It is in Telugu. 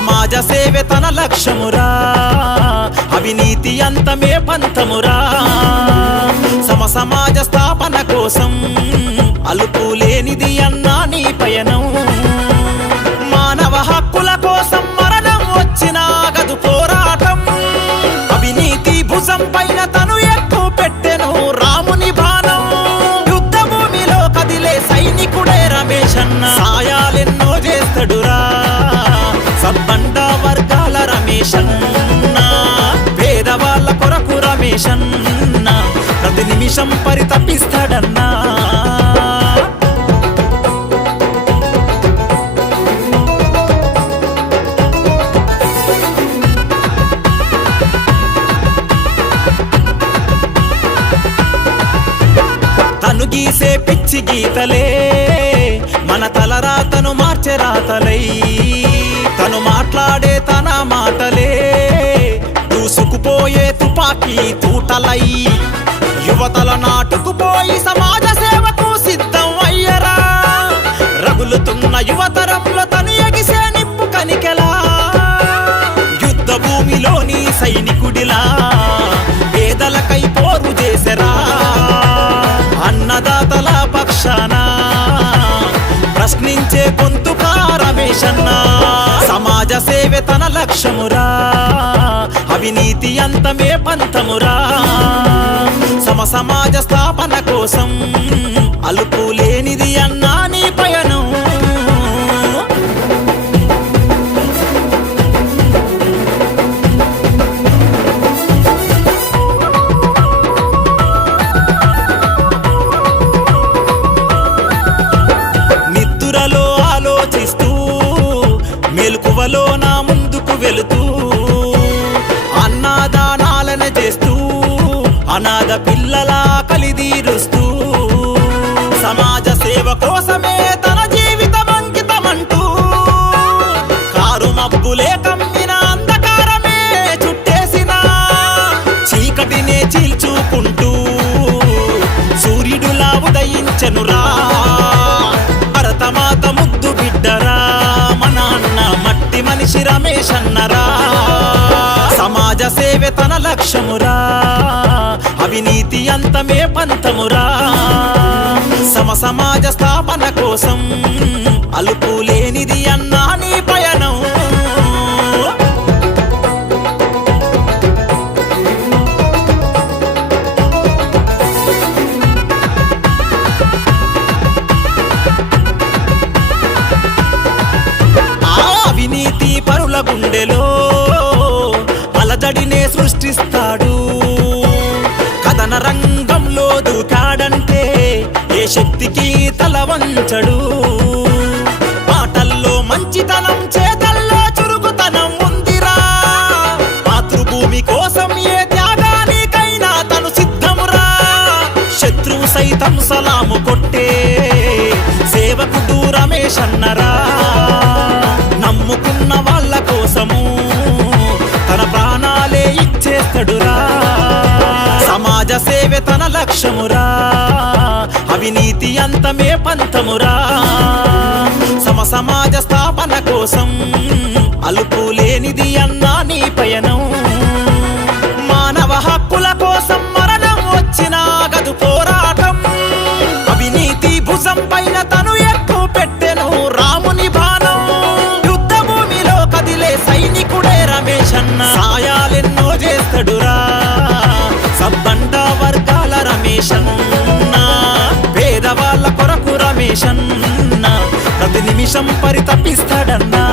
సమాజ సేవే తన లక్ష్యమురా, అవినీతి అంతమే పంతమురా. సమాజ స్థాపన కోసం అలుపు లేనిది అన్నా నీ పయనం. మానవ హక్కుల కోసం మరణం వచ్చినా గదు పోరాటం. అవినీతి భుజం పైన తను ఎక్కువ పెట్టెను రాముని బాణం. యుద్ధ భూమిలో కదిలే సైనికుడే రమేష్ అన్న, సాయాలెన్నో చేస్తాడురా సబ్బండ వర్గాల రమేష్ అన్న. పేదవాళ్ళ కొరకు రమేష్ అన్న ప్రతి నిమిషం పరితపిస్తాడన్నా. తను గీసే పిచ్చి గీతలే మన తలరాతను మార్చే రాతలై. తను మాట్లాడే తన మాటలే దూసుకుపోయే తుపాకీ తూటలై. యువతల నాటుకుపోయి సమాజ సేవకు సిద్ధం అయ్యరా. రగులుతున్న యువతరంలో తను ఎగిసే నిప్పు కనికెలా. యుద్ధ భూమిలోని సైనికుడిలా పేదలకై పోరు చేసెరా. అన్నదాతల పక్షాన ప్రశ్నించే గొంతుకా రమేష్ అన్న. సమాజ సేవే తన లక్ష్యమురా, అవినీతి అంతమే పంతమురా. సమాజ స్థాపన కోసం అలుపు లేనిది అన్నా నీ పయనం. నిద్దురలో ఆలోచిస్తూ మెలకువలో నా ముందుకు వెళుతూ అన్నదానాలను చేస్తూ అనాథ పిల్లల కలిదీరుస్తూ సమాజ సేవ కోసమే తన జీవితం అంకితమంటూ కారు మబ్బులే కమ్మిన అంధకారమే చుట్టేసిన చీకటినే చీల్చుకుంటూ సూర్యుడులా ఉదయించెనురా. భరతమాత ముద్దు బిడ్డరా మన అన్న మట్టి మనిషి రమేష్ అన్నరా. సమాజ సేవే తన లక్ష్యమురా, అవినీతి అంతమే పంతమురా. సమాజ స్థాపన కోసం అలుపు లేనిది అన్నా నీ పయనం. అవినీతి పరుల గుండెలో అలజడినే సృష్టిస్తాడు. కథన రంగంలో దూకాడంటే ఏ శక్తికి తల వంచడు. మాటల్లో మంచితనం చేతల్లో చురుకుతనం ఉందిరా. మాతృభూమి కోసం ఏ త్యాగానికైనా తను సిద్ధమురా. శత్రువు సైతం సలాము కొట్టే సేవకుడు రమేష్ అన్నరా. నమ్ముకున్న వాళ్ళ కోసము తన ప్రాణాలే ఇచ్చేస్తాడురా. సమాజ సేవే తన లక్ష్యమురా, అవినీతి అంతమే పంతమురా. సమాజ స్థాపన కోసం అలుపు లేనిది అన్నా నీ పయనం. మానవ హక్కుల కోసం మరణం వచ్చినా గదు పోరాటం. అవినీతి భుజం పైన తను ఎక్కువ పెట్టెను రాముని బాణం. యుద్ధ భూమిలో కదిలే సైనికుడే రమేష్ అన్న, సాయాలెన్నో చేస్తాడురా సబ్బండ వర్గాల రమేష్ అన్న. పేదవాళ్ళ కొరకు రమేష్ అన్న ప్రతి నిమిషం పరితపిస్తాడన్నా.